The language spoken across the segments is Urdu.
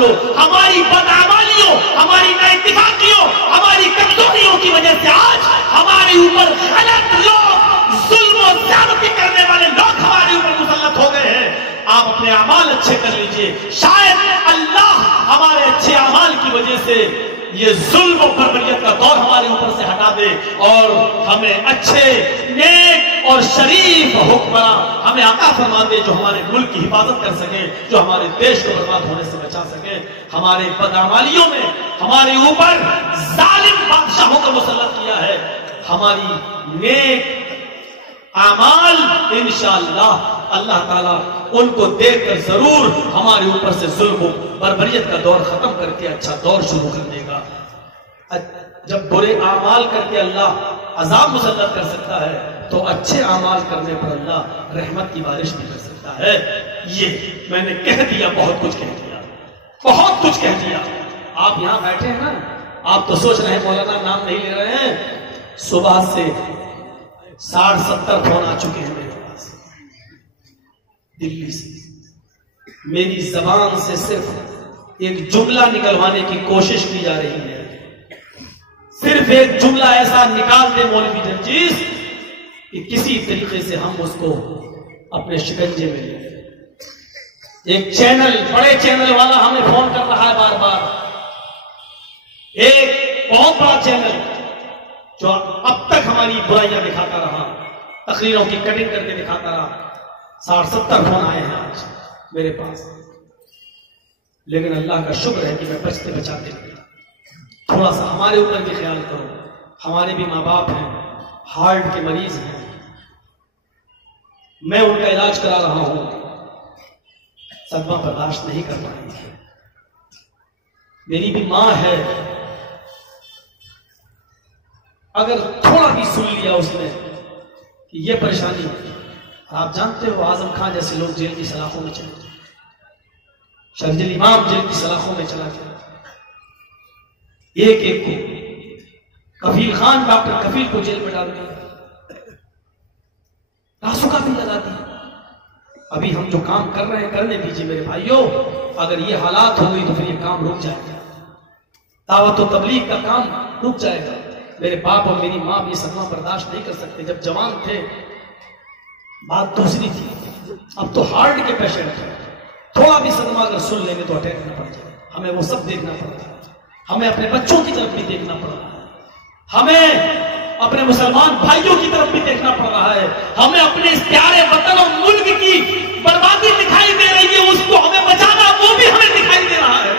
لو، ہماری بدعمالیوں، ہماری نااتفاقیوں، ہماری کمزوریوں کی وجہ سے آج ہمارے اوپر غلط لوگ، ظلم و زیادتی کرنے والے لوگ ہمارے اوپر مسلط ہو گئے ہیں۔ آپ اپنے اعمال اچھے کر لیجئے، شاید اللہ ہمارے اچھے اعمال کی وجہ سے یہ ظلم و بربریت کا دور ہمارے اوپر سے ہٹا دے اور ہمیں اچھے، نیک اور شریف حکمراں ہمیں عطا فرما دے، جو ہمارے ملک کی حفاظت کر سکے، جو ہمارے دیش کو برباد ہونے سے بچا سکے۔ ہمارے بدعمالیوں میں ہمارے اوپر ظالم بادشاہوں کو مسلط کیا ہے، ہماری نیک اعمال انشاءاللہ اللہ تعالیٰ ان کو دیکھ کر ضرور ہمارے اوپر سے ظلم و بربریت کا دور ختم کر کے اچھا دور شروع کر دے گا۔ جب برے اعمال کر کے اللہ عذاب مسلط کر سکتا ہے تو اچھے اعمال کرنے پر اللہ رحمت کی بارش بھی کر سکتا ہے۔ یہ میں نے کہہ دیا، بہت کچھ کہہ دیا، بہت کچھ کہہ دیا۔ آپ یہاں بیٹھے ہیں نا، آپ تو سوچ رہے ہیں مولانا نام نہیں لے رہے ہیں، صبح سے 60-70 فون آ چکے ہیں میرے پاس دلی سے، میری زبان سے صرف ایک جملہ نکلوانے کی کوشش کی جا رہی ہے، صرف ایک جملہ ایسا نکال دے مولوی جرجیس کہ کسی طریقے سے ہم اس کو اپنے شکنجے میں لیں۔ ایک چینل، بڑے چینل والا ہمیں فون کر رہا ہے بار بار، ایک بہت بڑا چینل جو اب تک ہماری برائیاں دکھاتا رہا، تقریروں کی کٹنگ کر کے دکھاتا رہا، 60-70 فون آئے ہیں آج میرے پاس، لیکن اللہ کا شکر ہے کہ میں بچتے بچاتے تھوڑا سا ہمارے اوپر بھی خیال کرو۔ ہمارے بھی ماں باپ ہیں، ہارٹ کے مریض ہیں، میں ان کا علاج کرا رہا ہوں، صدمہ برداشت نہیں کر پائیں گے۔ میری بھی ماں ہے، اگر تھوڑا بھی سن لیا اس نے کہ یہ پریشانی، آپ جانتے ہو اعظم خان جیسے لوگ جیل کی سلاخوں میں چلے گئے، شرجیل امام جیل کی سلاخوں میں چلا گیا، ایک ایک کو، کفیل خان ڈاکٹر کفیل کو جیل میں ڈال دیا، راسو کا بھی لگا دیا۔ ابھی ہم جو کام کر رہے ہیں کرنے دیجیے میرے بھائیوں، اگر یہ حالات ہو گئی تو پھر یہ کام رک جائے گا، دعوت و تبلیغ کا کام رک جائے گا۔ میرے باپ اور میری ماں بھی صدمہ برداشت نہیں کر سکتے، جب جوان تھے بات دوسری تھی، اب تو ہارٹ کے پیشنٹ ہیں، تھوڑا بھی صدمہ اگر سن لیں گے تو اٹیک نہ پڑ جائے، ہمیں وہ سب دیکھنا پڑ رہا ہے، ہمیں اپنے بچوں کی طرف بھی دیکھنا پڑ رہا ہے، ہمیں اپنے مسلمان بھائیوں کی طرف بھی دیکھنا پڑ رہا ہے، ہمیں اپنے اس پیارے وطن اور ملک کی بربادی دکھائی دے رہی ہے، اس کو ہمیں بچانا وہ بھی ہمیں دکھائی دے رہا ہے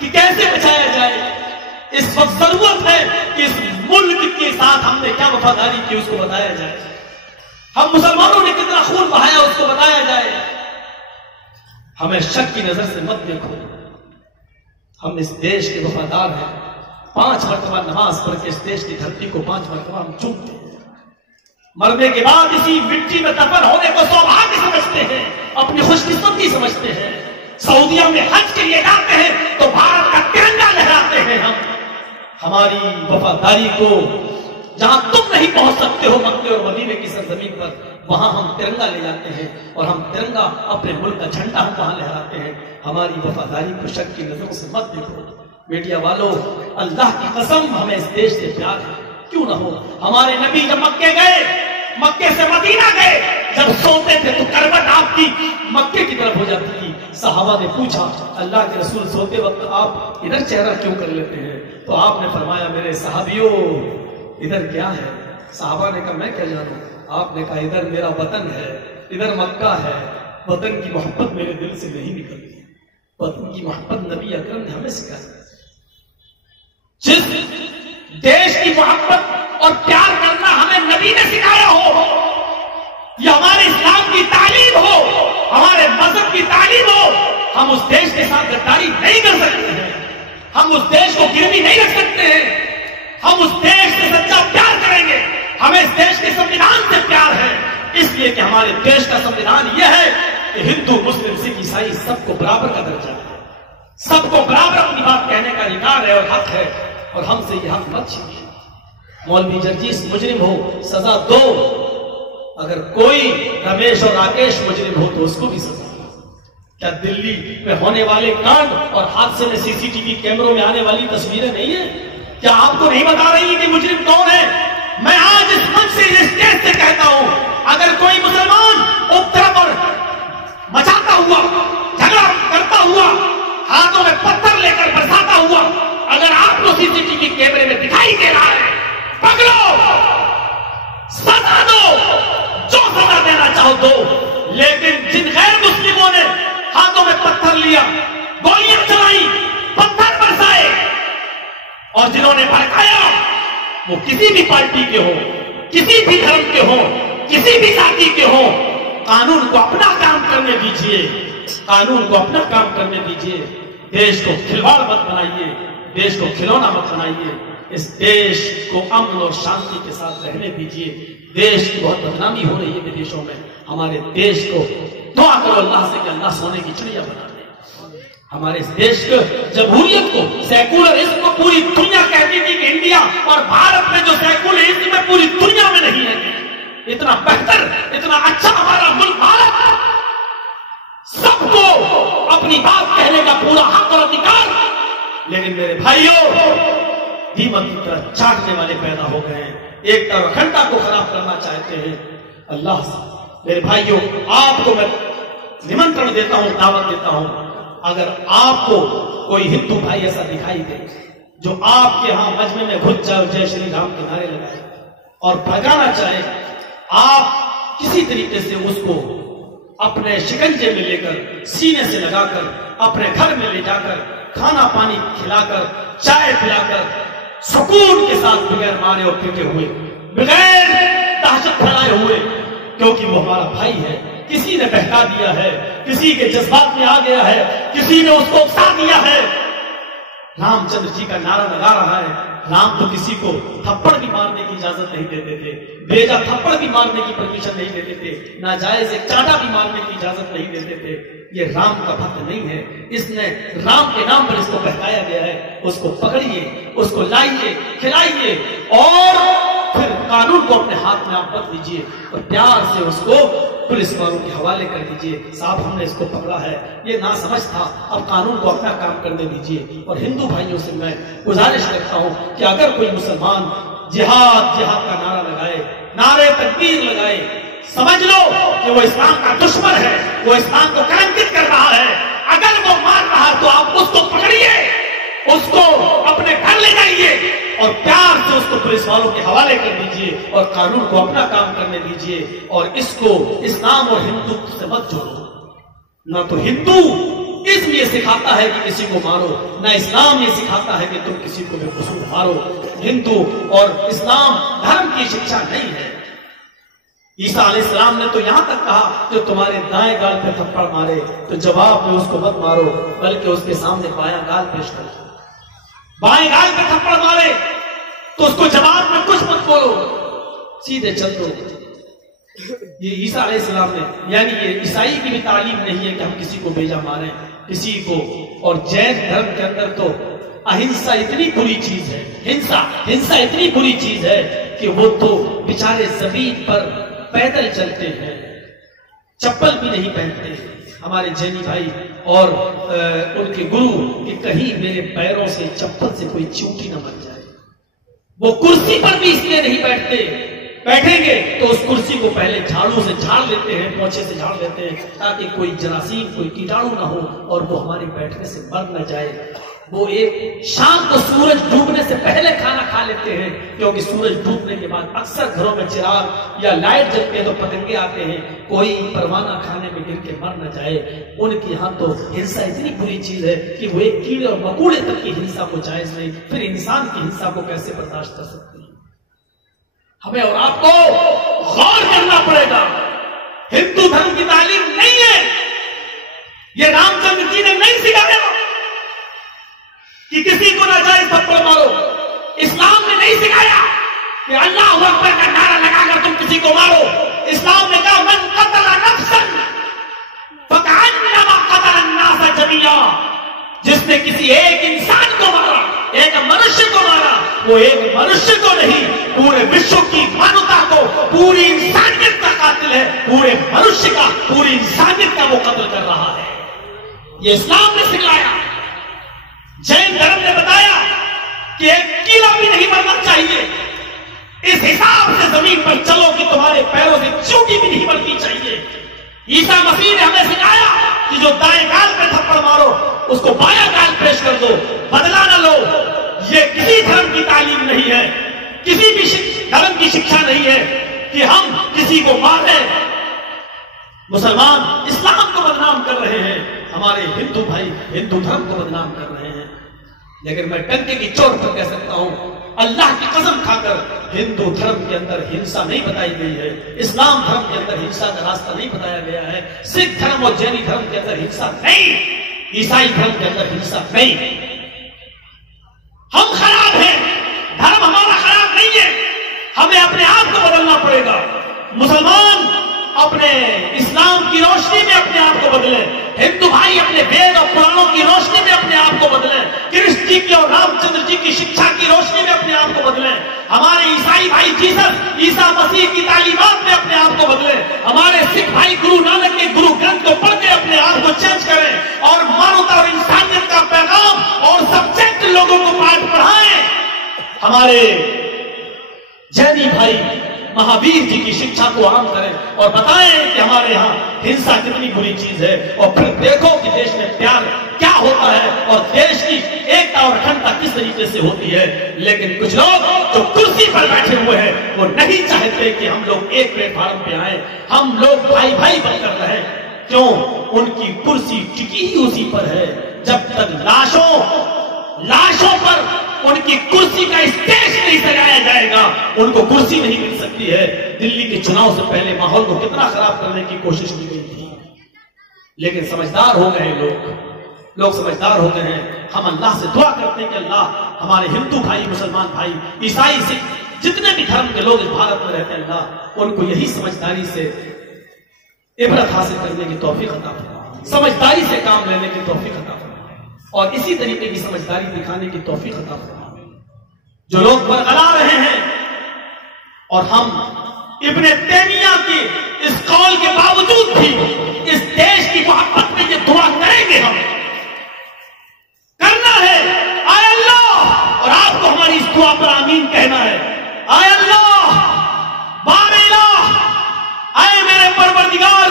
کہ کیسے بچایا جائے۔ اس وقت ضرورت ہے کہ اس ملک کے ساتھ ہم نے کیا وفاداری کی اس کو بتایا جائے، ہم مسلمانوں نے کتنا خون بہایا اس کو بتایا جائے۔ ہمیں شک کی نظر سے مت دیکھو، ہم اس دیش کے وفادار ہیں، 5 مرتبہ نماز پڑھ کے اس دیش کی دھرتی کو 5 مرتبہ ہم چومتے ہیں، مرنے کے بعد اسی مٹی میں دفن ہونے کو سوبھاگیہ سمجھتے ہیں، اپنی خوش قسمتی سمجھتے ہیں۔ سعودیہ میں حج کے لیے جاتے ہیں تو بھارت کا ترنگا لہراتے ہیں، ہماری وفاداری کو جہاں تم نہیں پہنچ سکتے ہو مکے اور مدینے کی سرزمین پر، وہاں ہم ترنگا لے جاتے ہیں، اور ہم ترنگا اپنے ملک کا جھنڈا ہم وہاں لہراتے ہیں۔ ہماری وفاداری کو شک کی نظروں سے مت دیکھو۔ میڈیا والوں، اللہ کی قسم ہمیں اس دیش سے پیار ہے، کیوں نہ ہو؟ ہمارے نبی جب مکے گئے، مکے سے مدینہ گئے، جب سوتے تھے تو کروٹ آپ کی مکے کی طرف ہو جاتی تھی۔ صحابہ نے پوچھا، اللہ کے رسول سوتے وقت آپ ادھر چہرہ کیوں کر لیتے ہیں؟ تو آپ نے فرمایا، میرے صحابیوں ادھر کیا ہے؟ صحابہ نے کہا، میں کیا جانوں؟ آپ نے کہا، ادھر میرا وطن ہے، ادھر مکہ ہے، وطن کی محبت میرے دل سے نہیں نکلتی، وطن کی محبت نبی اکرم نے ہمیں سکھائی۔ جس دیش کی محبت اور پیار کرنا ہمیں نبی نے سکھایا ہو، یہ ہمارے اسلام کی تعلیم ہو، ہمارے مذہب کی تعلیم ہو، ہم اس دیش کے ساتھ غداری نہیں کر سکتے ہیں، ہم اس دیش کو گروی نہیں رکھ سکتے ہیں، ہم اس دیش سے سچا پیار کریں گے۔ ہمیں اس دیش کے سموِدھان سے پیار ہے، اس لیے کہ ہمارے دیش کا سموِدھان یہ ہے کہ ہندو، مسلم، سکھ، عیسائی سب کو برابر کا درجہ ہے، سب کو برابر اپنی بات کہنے کا ادھیکار ہے اور حق ہے، اور ہم سے یہ حق مت چھینیے۔ مولوی جرجیس مجرم ہو، سزا دو، اگر کوئی رمیش اور راکیش مجرم ہو تو اس کو بھی سزا دو۔ کیا دلی میں ہونے والے کانڈ اور حادثے میں سی سی ٹی وی کیمروں میں آنے والی تصویریں نہیں ہیں؟ کیا آپ کو نہیں بتا رہی کہ مجرم کون ہے؟ میں آج اس منچ سے اس اسٹیج سے کہتا ہوں، اگر کوئی مسلمان ابترا پر مچاتا ہوا، جھگڑا کرتا ہوا، ہاتھوں میں پتھر لے کر برساتا ہوا اگر آپ کو سی سی ٹی وی کیمرے میں دکھائی دے رہا ہے، پکڑو، سزا دو، جو سزا دینا چاہو دو. لیکن جن غیر مسلموں نے ہاتھوں میں پتھر لیا، گولیاں چلائی، پتھر برسائے اور جنہوں نے بھڑکایا، وہ کسی بھی پارٹی کے ہوں، کسی بھی دھرم کے ہوں، کسی بھی ذاتی کے ہوں، قانون کو اپنا کام کرنے دیجئے، قانون کو اپنا کام کرنے دیجئے. دیش کو کھلواڑ مت بنائیے، دیش کو کھلونا مت بنائیے. اس دیش کو امن اور شانتی کے ساتھ رہنے دیجئے. دیش کی بہت بدنامی ہو رہی ہے بدیشوں میں. ہمارے دیش کو دعا کرو اللہ سے کہ اللہ سونے کی چڑیا بنا دے. ہمارے اس دیش کو، جمہوریت کو، سیکولرزم کو پوری دنیا کہتی تھی کہ انڈیا اور بھارت میں جو سیکولرزم ہے پوری دنیا میں نہیں ہے. اتنا بہتر، اتنا اچھا ہمارا ملک بھارت، سب کو اپنی بات کہنے کا پورا حق اور ادھیکار. لیکن میرے بھائیوں، دیمک کی طرح چاٹنے والے پیدا ہو گئے ہیں، ایک طرف اکھنڈتا کو خراب کرنا چاہتے ہیں. اللہ سے میرے بھائیوں، آپ کو میں نمنترن دیتا ہوں، دعوت دیتا ہوں، اگر آپ کو کوئی ہندو بھائی ایسا دکھائی دے جو آپ کے ہاں مجمع میں گھس جائے، جے شری رام کے نعرے لگائے اور بھگانا چاہے، آپ کسی طریقے سے اس کو اپنے شکنجے میں لے کر، سینے سے لگا کر، اپنے گھر میں لے جا کر، کھانا پانی کھلا کر، چائے پلا کر، سکون کے ساتھ، بغیر مارے اور پیٹے ہوئے، بغیر دہشت پھیلائے ہوئے، کیونکہ وہ ہمارا بھائی ہے، کسی نے بہکا دیا ہے، کسی کے جذبات میں آ گیا ہے، کسی نے اس کو اکسا دیا ہے. رام چندر جی کا نعرہ لگا رہا ہے. رام تو کسی کو تھپڑ بھی مارنے کی اجازت نہیں دیتے تھے، بیجا تھپڑ بھی مارنے کی پرمیشن نہیں دیتے تھے، ناجائز ایک چاٹا بھی مارنے کی اجازت نہیں دیتے تھے. یہ رام کا بھکت نہیں ہے. اس نے رام کے نام پر اس کو بہکایا گیا ہے. اس کو پکڑیے، اس کو لائیے، کھلائیے اور پھر قانون کو اپنے ہاتھ میں آپ رکھ دیجیے اور پیار سے اس کو پولیس والوں کے حوالے کر دیجیے. صاحب ہم نے اس کو پکڑا ہے، یہ نہ سمجھ تھا، اب قانون کو اپنا کام کرنے دیجیے. اور ہندو بھائیوں سے میں گزارش کرتا ہوں کہ اگر کوئی مسلمان جہاد جہاد کا نعرہ لگائے، نعرے تکبیر لگائے، سمجھ لو کہ وہ اسلام کا دشمن ہے، وہ اسلام کو کلنکت کر رہا ہے. اگر وہ مار رہا تو آپ اس کو پکڑیے، اس کو اپنے گھر لے جائیے اور پیار سے اس کو پولیس والوں کے حوالے کر دیجیے اور قانون کو اپنا کام کرنے دیجیے. اور اس کو اسلام اور ہندو سے مت جوڑو. نہ تو ہندو اس لیے سکھاتا ہے کہ کسی کو مارو، نہ اسلام یہ سکھاتا ہے کہ تم کسی کو بے قصور مارو. ہندو اور اسلام دھرم کی شکشا نہیں ہے. عیسیٰ علیہ السلام نے تو یہاں تک کہا کہ تمہارے دائیں گال پہ تھپڑ مارے تو جواب میں اس کو مت مارو، بلکہ اس کے سامنے بایاں گال پیش کرو. بائیں گال پہ تھپڑ مارے تو اس کو جواب میں کچھ مت بولو، سیدھے چل دو. یہ عیسیٰ علیہ السلام نے، یعنی یہ عیسائی کی بھی تعلیم نہیں ہے کہ ہم کسی کو بیجا ماریں کسی کو. اور جین دھرم کے اندر تو اہنسا اتنی بری چیز ہے، ہنسا اتنی بری چیز ہے کہ وہ تو بیچارے زمین پر پیدل چلتے ہیں، چپل بھی نہیں پہنتے ہمارے جینی بھائی اور ان کے گرو، کہ کہیں میرے پیروں سے چپل سے کوئی چیونٹی نہ مر جائے. وہ کرسی پر بھی اس لیے نہیں بیٹھتے، بیٹھیں گے تو اس کرسی کو پہلے جھاڑو سے جھاڑ لیتے ہیں، پوچھے سے جھاڑ لیتے ہیں تاکہ کوئی جراثیم، کوئی کیٹاڑو نہ ہو اور وہ ہمارے بیٹھنے سے مر نہ جائے. وہ ایک شام کو سورج ڈوبنے سے پہلے کھانا کھا لیتے ہیں، کیونکہ سورج ڈوبنے کے بعد اکثر گھروں میں چراغ یا لائٹ جلتے ہیں تو پتنگے آتے ہیں، کوئی پروانہ کھانے میں گر کے مر نہ جائے. ان کے یہاں تو ہنسا اتنی بری چیز ہے کہ وہ ایک کیڑے اور مکوڑے تک کی ہنسا کو جائز نہیں، پھر انسان کی ہنسا کو کیسے برداشت کر سکتے ہیں. ہمیں اور آپ کو غور کرنا پڑے گا. ہندو دھرم کی تعلیم نہیں ہے، یہ رام چندر جی نے نہیں سکھایا کہ کسی کو ناجائز تھپڑ مارو. اسلام نے نہیں سکھایا کہ اللہ اکبر کا نعرہ لگا کر تم کسی کو مارو. اسلام نے کہا من قتل نفسا فکأنما قتل الناس جميعا. جس نے کسی ایک انسان کو مارا، ایک منشیہ کو مارا، وہ ایک منشیہ کو نہیں، پورے وشو کی مانوتا کو، پوری انسانیت کا قاتل ہے. پورے منشیہ کا، پوری انسانیت کا وہ قتل کر رہا ہے. یہ اسلام نے سکھلایا. جین دھرم نے بتایا کہ ایک کیڑا بھی نہیں مرنا چاہیے. اس حساب سے زمین پر چلو کہ تمہارے پیروں سے چوٹی بھی نہیں بڑھنی چاہیے. عیسیٰ مسیح نے ہمیں سکھایا کہ جو دائیں گال پہ تھپڑ مارو اس کو بایاں گال پیش کر دو, بدلہ نہ لو. یہ کسی دھرم کی تعلیم نہیں ہے, کسی بھی دھرم کی شکشا نہیں ہے کہ ہم کسی کو ماریں. مسلمان اسلام کو بدنام کر رہے ہیں, ہمارے ہندو بھائی ہندو دھرم کو بدنام کر رہے ہیں. لیکن میں ڈنکے کی چوٹ پر کہہ سکتا ہوں, اللہ کی قسم کھا کر, ہندو دھرم کے اندر ہنسا نہیں بتائی گئی ہے, اسلام دھرم کے اندر ہنسا کا راستہ نہیں بتایا گیا ہے, سکھ دھرم اور جینی دھرم کے اندر ہنسا نہیں, عیسائی دھرم کے اندر ہنسا نہیں. ہم خراب ہیں, دھرم ہمارا خراب نہیں ہے, ہمیں اپنے آپ کو بدلنا پڑے گا. مسلمان اپنے اسلام کی روشنی میں اپنے آپ کو بدلیں, ہندو بھائی اپنے وید اور پرانوں کی روشنی میں اپنے آپ کو بدلیں, کرشن جی کی اور رام چندر جی کی شکشا کی روشنی میں اپنے آپ کو بدلیں, ہمارے عیسائی بھائی جیسس عیسیٰ مسیح کی تعلیمات میں اپنے آپ کو بدلیں, ہمارے سکھ بھائی گرو نانک کے گرو گرنتھ کو پڑھ کے اپنے آپ کو چینج کریں اور مانوتا اور انسانیت کا پیغام اور سبجیکٹ لوگوں کو پڑھائیں. ہمارے جینی بھائی مہاویر جی کی شکشا کو عام کریں اور بتائیں کہ ہمارے یہاں ہنسا کتنی بری چیز ہے, اور پھر دیکھو کہ دیش میں پیار کیا ہوتا ہے اور دیش کی ایکتا اور اکھنڈتا کس طریقے سے ہوتی ہے. لیکن کچھ لوگ جو کرسی پر بیٹھے ہوئے ہیں وہ نہیں چاہتے کہ ہم لوگ ایک پلیٹ فارم پہ آئیں, ہم لوگ بھائی بھائی بن کر رہیں. کیوں؟ ان کی کرسی ٹکی ہی اسی پر ہے. جب تک لاشوں پر ان کی کرسی کا اسٹیج نہیں سجایا جائے گا ان کو کرسی نہیں مل سکتی ہے. دلی کے چناؤ سے پہلے ماحول کو کتنا خراب کرنے کی کوشش کی گئی تھی, لیکن سمجھدار ہو گئے لوگ سمجھدار ہو گئے ہیں. ہم اللہ سے دعا کرتے ہیں کہ اللہ ہمارے ہندو بھائی, مسلمان بھائی, عیسائی سکھ جتنے بھی دھرم کے لوگ اس بھارت میں رہتے ہیں, اللہ ان کو یہی سمجھداری سے عبرت حاصل کرنے کی توفیق عطا فرمائے, سمجھداری سے کام لینے کی توفیق عطا فرمائے, اور اسی طریقے کی سمجھداری دکھانے کی توفیق عطا فرمائے. جو لوگ برگلا رہے ہیں اور ہم ابن تیمیہ کی اس قول کے باوجود بھی اس دیش کی محبت میں یہ دعا کریں گے, ہم کرنا ہے. آئے اللہ, اور آپ کو ہماری اس دعا پر آمین کہنا ہے. آئے اللہ, بار الہ, آئے میرے پروردگار,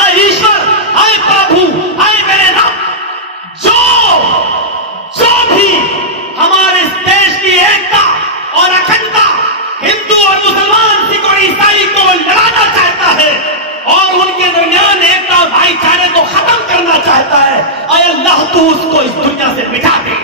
آئے ایشور, آئے پربھو, آئے میرے رب, جو بھی ہمارے اس دیش کی ایکتا اور اکھنڈتا ہندو اور مسلمان, سکھ اور عیسائی کو لڑانا چاہتا ہے اور ان کے درمیان ایکتا اور بھائی چارے کو ختم کرنا چاہتا ہے, اے اللہ تو اس کو اس دنیا سے مٹا دے,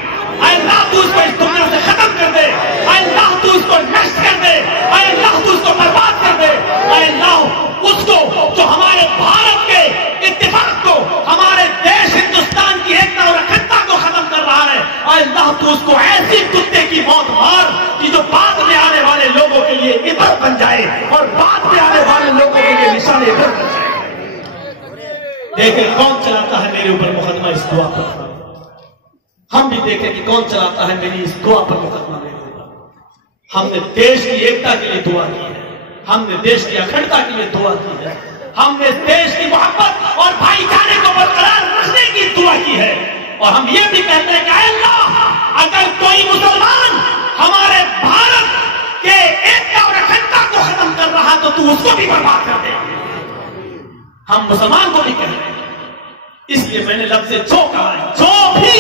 اے اللہ تو اس کو اس دنیا سے ختم کر دے, اے اللہ تو اس کو نشٹ کر دے, اے اللہ تو اس کو برباد کر دے, اے اللہ اس کو جو ہمارے بھارت کے اتفاق کو, ہمارے دیش ہندوستان کی ایکتا اور اکھنڈتا کو ختم کر رہا ہے, اے اللہ تو اس کو ایسی کتے کی موت مار کہ جو بعد میں آنے والے لوگوں کے لیے عبرت بن جائے اور بعد میں آنے والے لوگوں کے لیے نشان عبرت بن جائے. دیکھیں کون چلاتا ہے میرے اوپر مقدمہ اس دعا پر, ہم بھی دیکھیں کہ کون چلاتا ہے میری اس دعا پر مقدمہ میرے اوپر. ہم نے دیش کی ایکتا کے لیے دعا کی ہے, ہم نے دیش کی اکھنڈتا کے لیے دعا کی ہے, ہم نے دیش کی محبت اور بھائی چارے کو برقرار رکھنے کی دعا کی ہے, اور ہم یہ بھی کہتے ہیں کہ اے اللہ اگر کوئی مسلمان ہمارے بھارت کے ایکتا اور اکھنڈتا کو ختم کر رہا تو اس کو بھی برباد کر دے. ہم مسلمان کو بھی کہہ رہے ہیں, اس لیے میں نے لفظ جو کہا ہے, جو بھی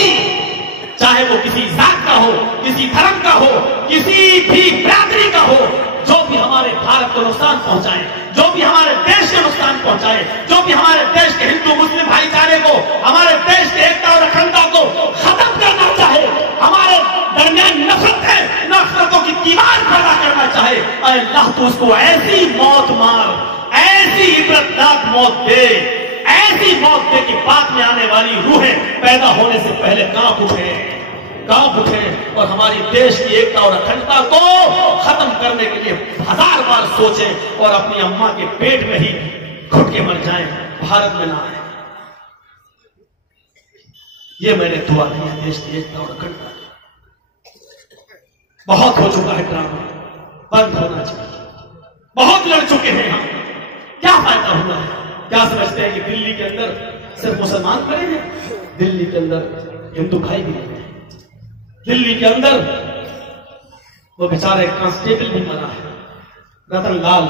چاہے وہ کسی ذات کا ہو, کسی دھرم کا ہو, کسی بھی برادری کا ہو, جو بھی ہمارے بھارت کو نقصان پہنچائے, جو بھی ہمارے دیش کو نقصان پہنچائے, جو بھی ہمارے دیش کے ہندو مسلم بھائی چارے کو, ہمارے دیش کے ایکتا اور اکھنڈتا کو ختم کرنا چاہے, ہمارے درمیان نفرتوں کی دیوار پیدا کرنا چاہے, اے اللہ تو اس کو ایسی موت مار, ایسی عبرتناک موت دے, ایسی موت دے کہ بعد میں آنے والی روحیں پیدا ہونے سے پہلے کانپ اٹھیں اور ہماری دیش کی ایکتا اور اکھنڈتا کو ختم کرنے کے لیے 1000 بار سوچیں اور اپنی اماں کے پیٹ میں ہی گھٹ کے مر جائیں, بھارت میں نہ آئیں. یہ میں نے دعا کی ہے دیش کی ایکتا اور اکھنڈتا. بہت ہو چکا ہے ڈرامہ, بند ہونا چاہیے. بہت لڑ چکے ہیں ہم, کیا فائدہ ہوا ہے؟ کیا سمجھتے ہیں کہ دلی کے اندر صرف مسلمان پڑے ہیں؟ دلی کے اندر ہندو بھائی بھی رہتے ہیں. دلی کے اندر وہ بیچارے کانسٹیبل بھی بنا ہے, رتن لال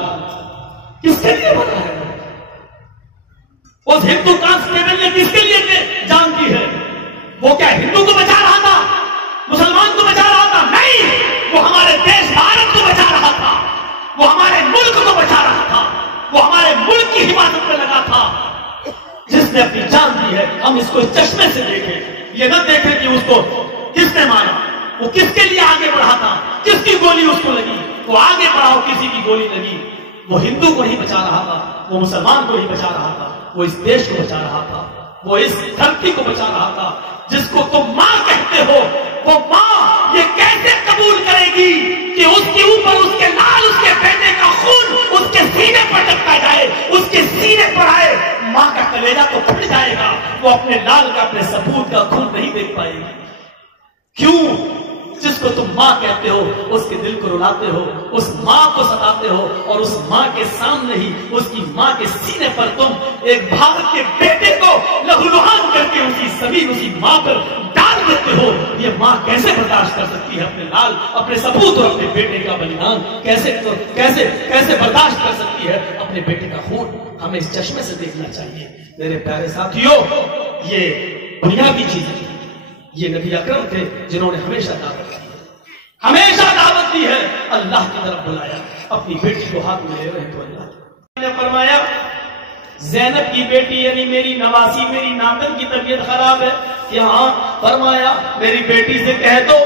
کس کے لیے بنا ہے؟ اس ہندو کانسٹیبل نے کس کے لیے جان دی ہے؟ وہ کیا ہندو کو بچا رہا تھا, مسلمان کو بچا رہا تھا؟ نہیں, وہ ہمارے دیش بھارت کو بچا رہا تھا, وہ ہمارے ملک کو بچا رہا تھا, وہ ہمارے ملک کی حفاظت میں لگا تھا. جس نے اپنی جان دی ہے ہم اس کو اس چشمے سے دیکھیں, یہ نہ دیکھیں کہ اس کو کس نے مارا, وہ کس کے لیے آگے بڑھا تھا, کس کی گولی اس کو لگی, وہ آگے بڑھا اور کسی کی گولی لگی. وہ ہندو کو نہیں بچا رہا تھا, وہ مسلمان کو نہیں بچا رہا تھا, وہ اس دیش کو بچا رہا تھا, وہ اس دھرتی کو بچا رہا تھا. جس کو تم ماں کہتے ہو, وہ ماں یہ کیسے قبول کرے گی کہ اس کے اوپر اس کے لال اس کے بیٹے کا خون اس کے سینے پر ٹپکا جائے, اس کے سینے پر آئے؟ ماں کا کلیجہ تو پھٹ جائے گا, وہ اپنے لال کا, اپنے سپوت کا خون نہیں دیکھ پائے گی. کیوں؟ جس کو تم ماں کہتے ہو اس کے دل کو رلاتے ہو, اس ماں کو ستاتے ہو, اور اس ماں کے سامنے ہی اس کی ماں کے سینے پر تم ایک بھارت کے بیٹے کو لہولہان کر کے اس کی زمین اسی ماں پر ڈال دیتے ہو. یہ ماں کیسے برداشت کر سکتی ہے اپنے لال, اپنے سپوت اور اپنے بیٹے کا بلیدان کیسے برداشت کر سکتی ہے اپنے بیٹے کا خون؟ ہمیں اس چشمے سے دیکھنا چاہیے. میرے پیارے ساتھیوں, یہ بنیادی چیز ہے. یہ نبی اکرم تھے جنہوں نے ہمیشہ دعوت دی, ہمیشہ دعوت دی ہے, اللہ کی طرف بلایا. اپنی بیٹی کو ہاتھ میں لے رہے تو اللہ نے فرمایا زینب کی بیٹی یعنی میری نواسی, میری ناتن کی طبیعت خراب ہے. یہاں فرمایا میری بیٹی سے کہہ دو,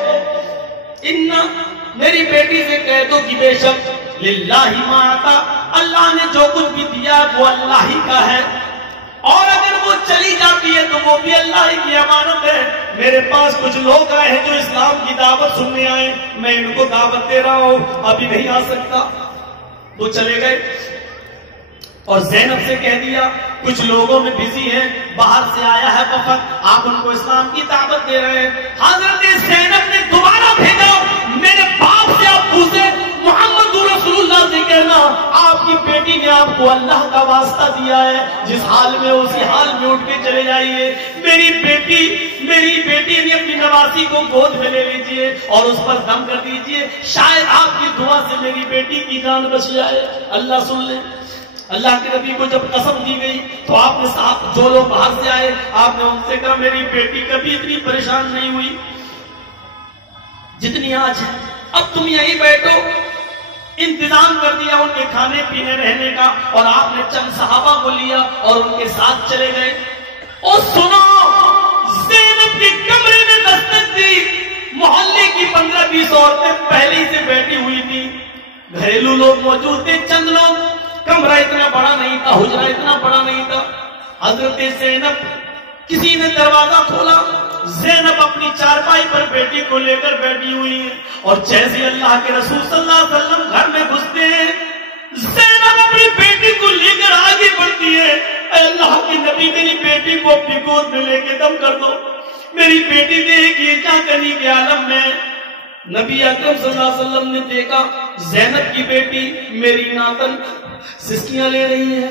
میری بیٹی سے کہہ دو کہ بے شک للہ ما عطا, اللہ نے جو کچھ بھی دیا وہ اللہ ہی کا ہے, اور اگر وہ چلی جاتی ہے تو وہ بھی اللہ ہی کی امانت ہے. میرے پاس کچھ لوگ آئے ہیں جو اسلام کی دعوت سننے آئے, میں ان کو دعوت دے رہا ہوں, ابھی نہیں آ سکتا. وہ چلے گئے اور زینب سے کہہ دیا کچھ لوگوں میں بزی ہیں, باہر سے آیا ہے وفد, آپ ان کو اسلام کی دعوت دے رہے ہیں. حضرت زینب نے دوبارہ بھیجا, میرے باپ سے آپ پوچھے محمد رسول اللہ سے کہنا آپ کی بیٹی نے آپ کو اللہ کا واسطہ دیا ہے, جس حال میں اسی حال میں اٹھ کے چلے جائیے. میری بیٹی نے اپنی نواسی کو گود میں لے لیجیے اور اس پر دم کر دیجیے, شاید آپ کی دعا سے میری بیٹی کی جان بچ جائے. اللہ سن لے. اللہ کے نبی کو جب قسم دی گئی تو آپ نے ساتھ جو لوگ باہر سے آئے آپ نے ان سے کہا میری بیٹی کبھی اتنی پریشان نہیں ہوئی جتنی آج ہے. اب تم یہیں بیٹھو. انتظام کر دیا ان کے کھانے پینے رہنے کا, اور آپ نے چند صحابہ کو لیا اور ان کے ساتھ چلے گئے. اور سنو, زینب کے کمرے میں دستک دی. محلے کی 15-20 عورتیں پہلے سے بیٹھی ہوئی تھی, گھریلو لوگ موجود تھے, چند لوگ. کمرہ اتنا بڑا نہیں تھا, حجرہ اتنا بڑا نہیں تھا. حضرت زینب, کسی نے دروازہ کھولا, زینب اپنی چارپائی پر بیٹی کو لے کر بیٹھی ہوئی ہے, اور جیسے اللہ کے رسول صلی اللہ علیہ وسلم گھر میں گھستے ہیں, زینب اپنی بیٹی کو لے کر آگے بڑھتی ہے. اے اللہ کے نبی, میری بیٹی کو اپنی گود میں لے کے دم کر دو, میری بیٹی دیکھیے کیا کنی کے عالم میں. نبی اکرم صلی اللہ علیہ وسلم نے دیکھا زینب کی بیٹی میری ناتن سسکیاں لے رہی ہے,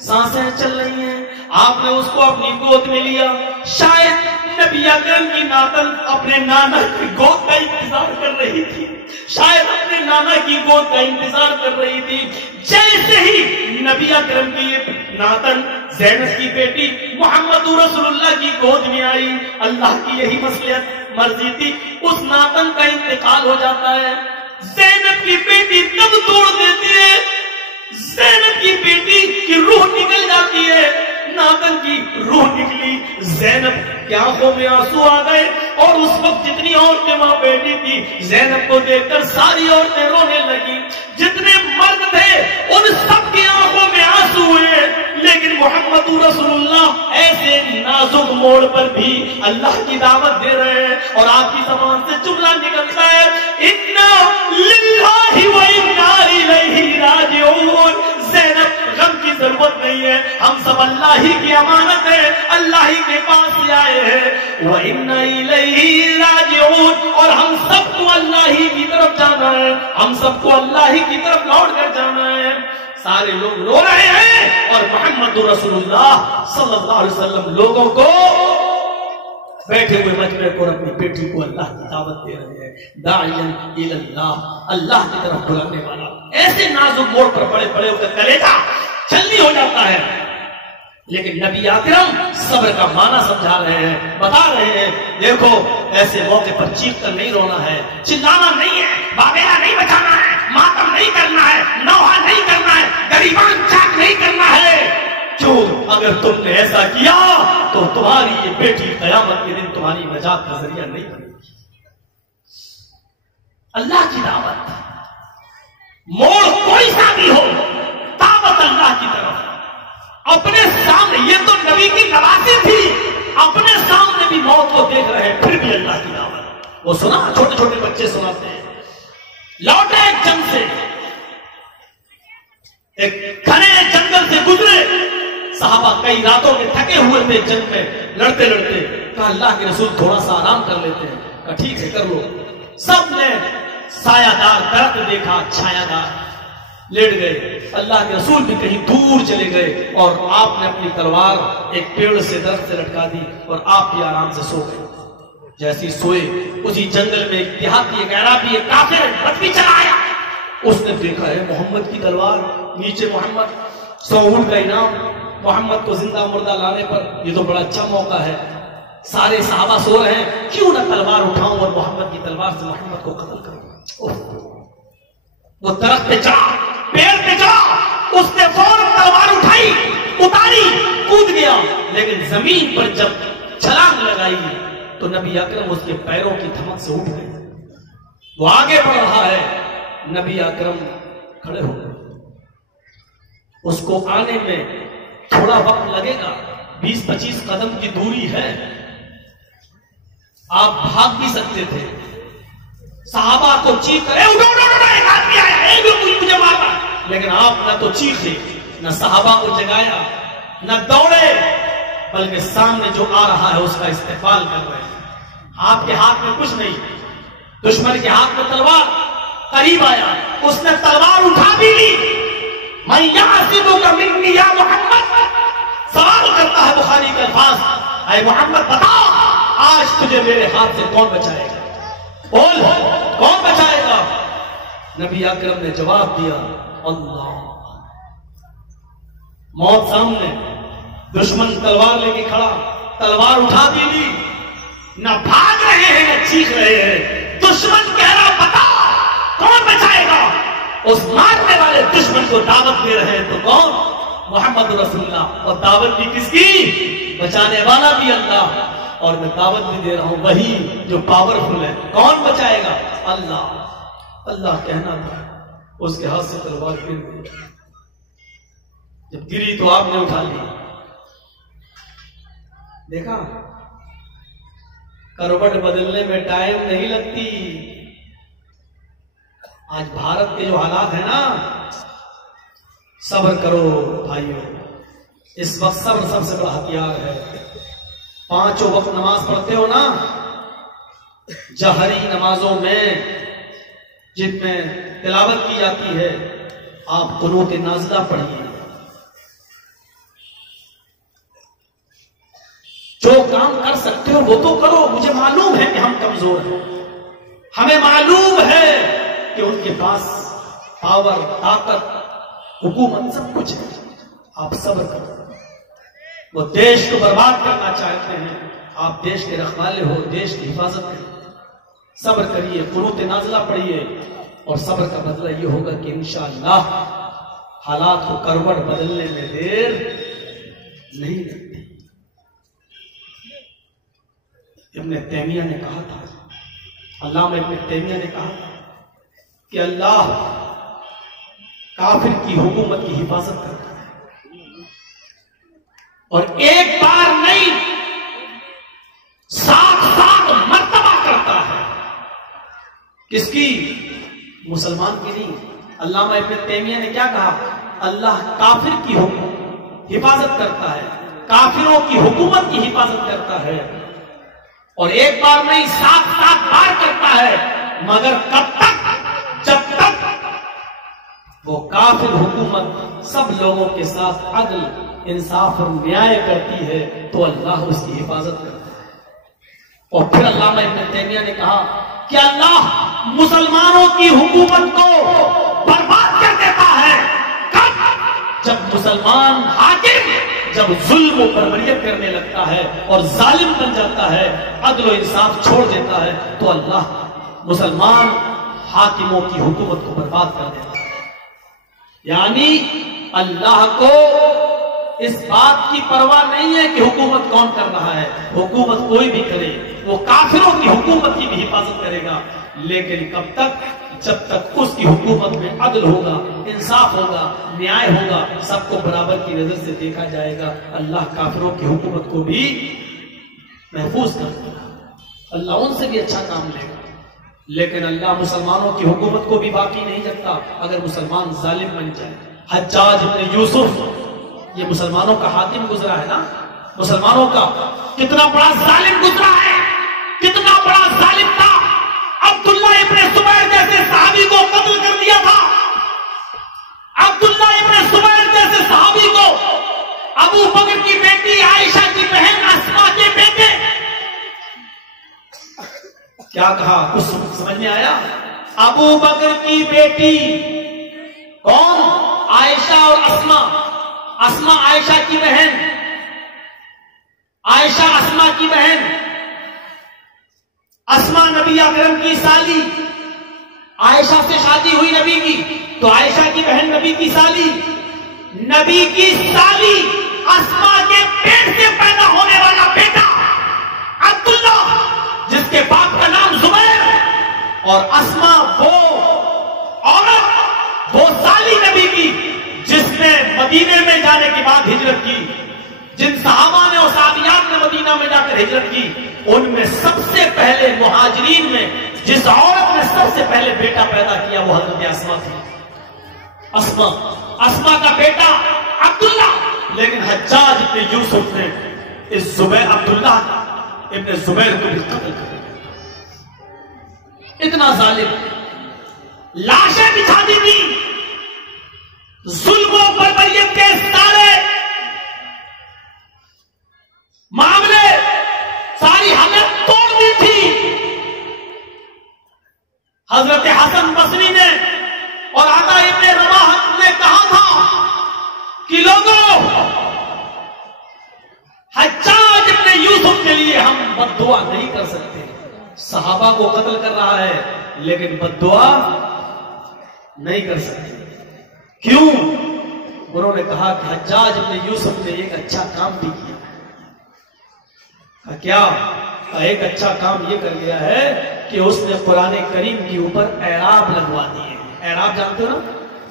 سانسیں چل رہی ہیں. آپ نے اس کو اپنی گود میں لیا. شاید نبی اکرم کی ناتن اپنے نانا کی گود کا انتظار کر رہی تھی, شاید اپنے نانا کی گود کا انتظار کر رہی تھی. جیسے ہی نبی اکرم کی ناتن زینب کی بیٹی محمد رسول اللہ کی گود میں آئی, اللہ کی یہی مصلحت مرضی تھی, اس ناتن کا انتقال ہو جاتا ہے. زینب کی بیٹی دم توڑ دیتی ہے, زینب کی بیٹی کی روح نکل جاتی ہے. ناتن کی روح نکلی, زینب کی آنکھوں میں آنسو آ گئے, اور اس وقت جتنی عورتیں وہاں بیٹھی تھی زینب کو دیکھ کر ساری عورتیں رونے لگی. جتنے مرد تھے ان سب کی آنکھوں میں آنسو ہوئے, لیکن محمد رسول اللہ ایسے نازک موڑ پر بھی اللہ کی دعوت دے رہے ہیں, اور آپ کی زبان سے جملہ نکلتا ہے اِنَّا لِلَّهِ وَإِنَّا إِلَيْهِ رَاجِعُونَ. زینب غم کی ضرورت نہیں ہے, ہم سب اللہ ہی کی امانت ہے, اللہ ہی کے پاس سے آئے ہیں. وَإِنَّا إِلَيْهِ رَاجِعُونَ, اور ہم سب کو اللہ ہی کی طرف جانا ہے, ہم سب کو اللہ ہی کی طرف لوٹ کر جانا ہے. سارے لوگ رو رہے ہیں اور محمد رسول اللہ صلی اللہ علیہ وسلم لوگوں کو بیٹھے ہوئے مجمع کو اپنی بیٹی کو اللہ کی دعوت دے رہے ہیں، داعیاً الی اللہ، اللہ کی طرف بلانے والا۔ ایسے نازک موڑ پر بڑے بڑے ہو کر کلیجہ چھلنی ہو جاتا ہے، لیکن نبی اکرم صبر کا معنی سمجھا رہے ہیں، بتا رہے ہیں دیکھو ایسے موقع پر چیخ کر نہیں رونا ہے، چلانا نہیں ہے، باغیلا نہیں بچانا ہے، ماتم نہیں کرنا ہے، نوحہ نہیں کرنا ہے، گریبان چاک نہیں کرنا ہے۔ کیوں؟ اگر تم نے ایسا کیا تو تمہاری یہ بیٹی قیامت کے دن تمہاری نجات کا ذریعہ نہیں بنے گی۔ اللہ کی دعوت، موڑ کوئی سا بھی ہو، دعوت اللہ کی طرف۔ اپنے سامنے، یہ تو نبی کی نوازی تھی، اپنے سامنے بھی موت کو دیکھ رہے ہیں پھر بھی اللہ کی دعوت۔ وہ سنا، چھوٹے چھوٹے بچے سناتے ہیں، لوٹے ایک جنگ سے، ایک گھنے جنگل سے گزرے، صحابہ کئی راتوں میں تھکے ہوئے تھے جنگ میں لڑتے لڑتے، کہا اللہ کے رسول تھوڑا سا آرام کر لیتے ہیں، کہا ٹھیک ہے کر لو۔ سب نے سایہ دار درخت دیکھا، چھایا دار، لیٹ گئے۔ اللہ کے رسول بھی کہیں دور چلے گئے اور آپ نے اپنی تلوار ایک پیڑ سے درخت سے لٹکا دی اور آپ بھی آرام سے سو گئے۔ جیسی سوئے اسی جنگل میں ایک دیہاتی، ایک عربی، ایک کافر بدبی چلا آیا۔ اس نے دیکھا ہے محمد کی تلوار، نیچے محمد، 100 اونٹ کا انعام، محمد کو زندہ مردہ لانے پر، یہ تو بڑا اچھا موقع ہے، سارے صحابہ سو رہے ہیں، کیوں نہ تلوار اٹھاؤں اور محمد کی تلوار سے محمد کو قتل کروں۔ وہ درخت پہ چڑھا، پیڑ پہ چڑھا، اس نے فوراً تلوار اٹھائی، اتاری، کود گیا، لیکن زمین پر جب چھلانگ لگائی تو نبی اکرم اس کے پیروں کی دھمک سے اٹھ گئے۔ وہ آگے بڑھ رہا ہے، نبی اکرم کھڑے ہو گئے۔ اس کو آنے میں تھوڑا وقت لگے گا، 20-25 قدم کی دوری ہے، آپ بھاگ بھی سکتے تھے۔ صحابہ کو چیخ کرے اٹھو اٹھو اٹھو، ایک آدمی آیا، ایک مجھے مارا، لیکن آپ نہ تو چیخے، نہ صحابہ کو جگایا، نہ دوڑے، بلکہ سامنے جو آ رہا ہے اس کا استقبال کر رہے ہیں۔ آپ کے ہاتھ میں کچھ نہیں، دشمن کے ہاتھ میں تلوار، قریب آیا، اس نے تلوار اٹھا بھی لی۔ میں یعصمک منی یا محمد، سوال کرتا ہے بخاری کے الفاظ، اے محمد بتا آج تجھے میرے ہاتھ سے کون بچائے گا؟ بول کون بچائے گا؟ نبی اکرم نے جواب دیا اللہ۔ موت سامنے، دشمن تلوار لے کے کھڑا، تلوار اٹھا بھی لی، نہ بھاگ رہے ہیں نہ چیخ رہے ہیں، دشمن کہہ رہا بتا کون بچائے گا؟ اس مارنے والے دشمن کو دعوت دے رہے ہیں تو کون؟ محمد رسول اللہ۔ اور دعوت بھی کس کی؟ بچانے والا بھی اللہ، اور میں دعوت بھی دے رہا ہوں وہی جو پاورفل ہے۔ کون بچائے گا؟ اللہ۔ اللہ کہنا تھا، اس کے ہاتھ سے تلوار گر گئی، جب گری تو آپ نے اٹھا لی۔ دیکھا، کروٹ بدلنے میں ٹائم نہیں لگتی۔ آج بھارت کے جو حالات ہیں نا، صبر کرو بھائیو، اس وقت صبر سب سے بڑا ہتھیار ہے۔ 5 وقت نماز پڑھتے ہو نا، جہری نمازوں میں جن میں تلاوت کی جاتی ہے، آپ قنوت نازلہ پڑھیے۔ جو کام کر سکتے ہو وہ تو کرو۔ مجھے معلوم ہے کہ ہم کمزور ہیں، ہمیں معلوم ہے کہ ان کے پاس پاور، طاقت، حکومت سب کچھ ہے۔ آپ صبر کرو۔ وہ دیش کو برباد کرنا چاہتے ہیں، آپ دیش کے رکھوالے ہو، دیش کی حفاظت کریں۔ صبر کریے، قنوت نازلہ پڑھیے، اور صبر کا بدلہ یہ ہوگا کہ انشاءاللہ حالات کو کروٹ بدلنے میں دیر نہیں لگتی۔ ابن تیمیہ نے کہا تھا، علامہ ابن تیمیہ نے کہا تھا کہ اللہ کافر کی حکومت کی حفاظت کرتا ہے، اور ایک بار نہیں 7 مرتبہ کرتا ہے۔ کس کی؟ مسلمان کی نہیں۔ علامہ ابن تیمیہ نے کیا کہا؟ اللہ کافر کی حفاظت کرتا ہے، کافروں کی حکومت کی حفاظت کرتا ہے، اور ایک بار نہیں 7 بار کرتا ہے، مگر کب تک؟ جب تک وہ کافر حکومت سب لوگوں کے ساتھ عدل انصاف اور نیائے کرتی ہے تو اللہ اس کی حفاظت کرتا ہے۔ اور پھر علامہ ابن تیمیہ نے کہا کہ اللہ مسلمانوں کی حکومت کو برباد کر دیتا ہے کب؟ جب مسلمان حاکم جب ظلم و بربریت کرنے لگتا ہے اور ظالم بن جاتا ہے، عدل و انصاف چھوڑ دیتا ہے، تو اللہ مسلمان حاکموں کی حکومت کو برباد کر دیتا ہے۔ یعنی اللہ کو اس بات کی پرواہ نہیں ہے کہ حکومت کون کر رہا ہے، حکومت کوئی بھی کرے، وہ کافروں کی حکومت کی بھی حفاظت کرے گا، لیکن کب تک؟ جب تک اس کی حکومت میں عدل ہوگا، انصاف ہوگا، نیائے ہوگا، سب کو برابر کی نظر سے دیکھا جائے گا، اللہ کافروں کی حکومت کو بھی محفوظ کر دے گا، اللہ ان سے بھی اچھا کام لے گا۔ لیکن اللہ مسلمانوں کی حکومت کو بھی باقی نہیں رکھتا اگر مسلمان ظالم بن جائے۔ حجاج بن یوسف یہ مسلمانوں کا حاکم گزرا ہے نا، مسلمانوں کا کتنا بڑا ظالم گزرا ہے، کتنا بڑا ظالم تھا۔ عبداللہ ابن زبیر جیسے صحابی کو قتل کر دیا تھا، عبداللہ ابن زبیر جیسے صحابی کو ابو بکر کی بیٹی عائشہ کی بہن اسما کے بیٹے، کیا کہا کچھ سمجھ میں آیا؟ ابو بکر کی بیٹی کون؟ عائشہ اور اسما، اسما عائشہ کی بہن، عائشہ اسما کی بہن، اسما نبی اکرم کی سالی، عائشہ سے شادی ہوئی نبی کی تو عائشہ کی بہن نبی کی سالی، نبی کی سالی اسما کے پیٹ سے پیدا ہونے والا بیٹا عبداللہ جس کے باپ کا نام زبیر، اور اسما وہ عورت، وہ سالی نبی کی جس نے مدینے میں جانے کے بعد ہجرت کی، جن صحابہ نے اور صحابیات نے مدینہ میں جا کر ہجرت کی، ان میں سب سے پہلے مہاجرین میں جس عورت نے سب سے پہلے بیٹا پیدا کیا وہ حضرت اسما تھی۔ اسما کا بیٹا عبداللہ، لیکن حجاج ابن یوسف نے اس زبیر عبداللہ ابن زبیر کو بھی قتل کر دیا۔ اتنا ظالم، لاشیں بچھا دی تھی، ظلم و بربریت کے سارے معاملے، ساری حالت توڑ دی تھی۔ حضرت حسن بصری نے اور عطا ابن رواح نے کہا تھا کہ لوگوں، حجاج ابن یوسف کے لیے ہم بد دعا نہیں کر سکتے، صحابہ کو قتل کر رہا ہے لیکن بد دعا نہیں کر سکتے۔ کیوں؟ انہوں نے کہا کہ حجاج ابن یوسف نے ایک اچھا کام بھی کیا۔ کیا ایک اچھا کام یہ کر لیا ہے کہ اس نے قرآن کریم کے اوپر اعراب لگوا دیے۔ اعراب جانتے ہو نا،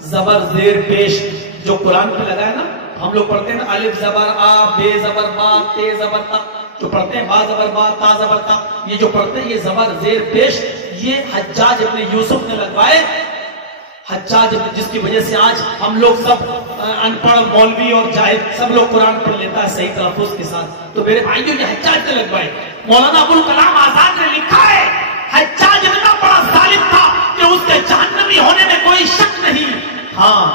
زبر زیر پیش جو قرآن پہ لگا ہے نا، ہم لوگ پڑھتے ہیں نا الف زبر آ، بے زبر با، تے زبر تا، جو پڑھتے ہیں با زبر با، تا زبر تا، یہ جو پڑھتے ہیں یہ زبر زیر پیش، یہ حجاج ابن یوسف نے لگوائے۔ حجاج جس کی وجہ سے آج ہم لوگ سب ان پڑھ مولوی اور جاہد سب لوگ قرآن پڑھ لیتا ہے صحیح تلفظ کے ساتھ۔ تو میرے بھائیوں یہ حجاج نے لگوائے۔ مولانا ابوالکلام آزاد نے لکھا ہے حجاج اتنا بڑا ظالم تھا کہ اس کے جہنمی ہونے میں کوئی شک نہیں۔ ہاں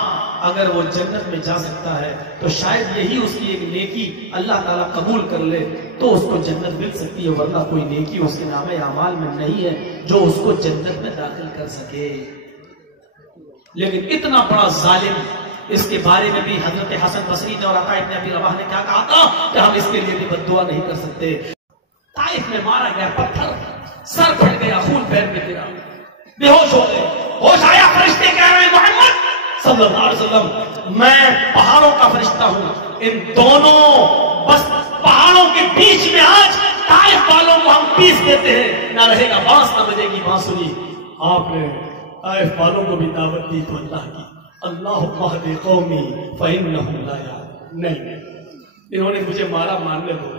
اگر وہ جنت میں جا سکتا ہے تو شاید یہی اس کی ایک نیکی اللہ تعالیٰ قبول کر لے تو اس کو جنت مل سکتی ہے، ورنہ کوئی نیکی اس کے نامہ اعمال میں نہیں ہے جو اس کو جنت میں داخل کر سکے۔ لیکن اتنا بڑا ظالم، اس کے بارے میں بھی حضرت حسن بصری نے اور عطا ابن ابی رباح نے کیا کہا تھا کہ ہم اس کے لیے بھی بد دعا نہیں کر سکتے۔ طائف میں مارا گیا پتھر، سر پھٹ گیا، خون پیر میں گرا، بے ہوش ہو گئے۔ ہوش آیا، فرشتے کہہ رہے ہیں محمد صلی اللہ علیہ وسلم میں پہاڑوں کا فرشتہ ہوں، ان دونوں بس پہاڑوں کے بیچ میں آج طائف والوں کو ہم پیس دیتے ہیں، نہ رہے گا بانس نہ بجے گی بانسری۔ آپ نے طائف والوں کو بھی دعوت دی تو اللہ کی، اللہم اہد قومی فإنہم لا یعلمون، نہیں انہوں نے مجھے مارا، ماننے دو،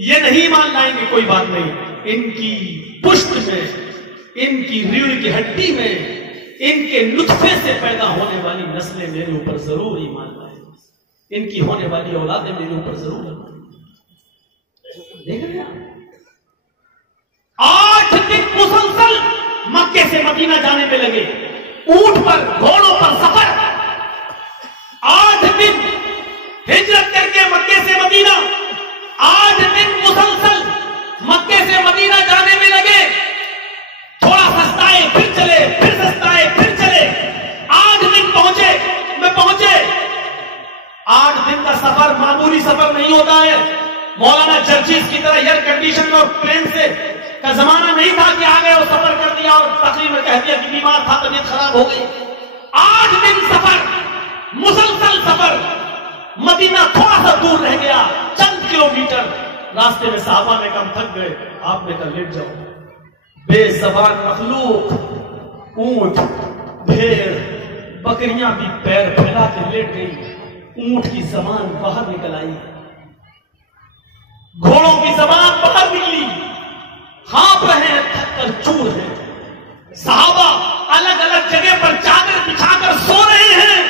یہ نہیں مان لائیں گے، کوئی بات نہیں، ان کی پشت میں، ان کی ریڑھ کی ہڈی میں، ان کے نطفے سے پیدا ہونے والی نسلیں میرے اوپر ضرور ایمان لائیں، ان کی ہونے والی اولادیں میرے اوپر ضرور دیکھ رہے ہیں۔ 8 دن مسلسل مکے سے مدینہ جانے میں لگے، اونٹ پر گھوڑوں پر سفر، 8 دن ہجرت کر کے مکے سے مدینہ، 8 دن مسلسل مکے سے مدینہ جانے میں لگے، تھوڑا سستائے پھر چلے، پھر سستائے پھر چلے، 8 دن پہنچے 8 دن کا سفر معمولی سفر نہیں ہوتا ہے۔ مولانا چرچز کی طرح ایئر کنڈیشن اور پلین سے کا زمانہ نہیں تھا کہ آگے وہ سفر کر دیا اور تقریر میں کہہ دیا کہ بیمار تھا، طبیعت خراب ہو گئی۔ 8 دن سفر، مسلسل سفر، مدینہ تھوڑا سا دور رہ گیا، چند کلومیٹر۔ راستے میں صحابہ نے کہا تھک گئے، آپ نے کہا لیٹ جاؤ۔ بے زبان مخلوق، اونٹ، بھیڑ، بکریاں بھی پیر پھیلا کے لیٹ گئی، اونٹ کی زبان باہر نکل آئی، گھوڑوں کی زبان باہر نکلی، ہانپ رہے ہیں، تھک کر چور ہیں۔ صحابہ الگ الگ جگہ پر چادر بچھا کر سو رہے ہیں،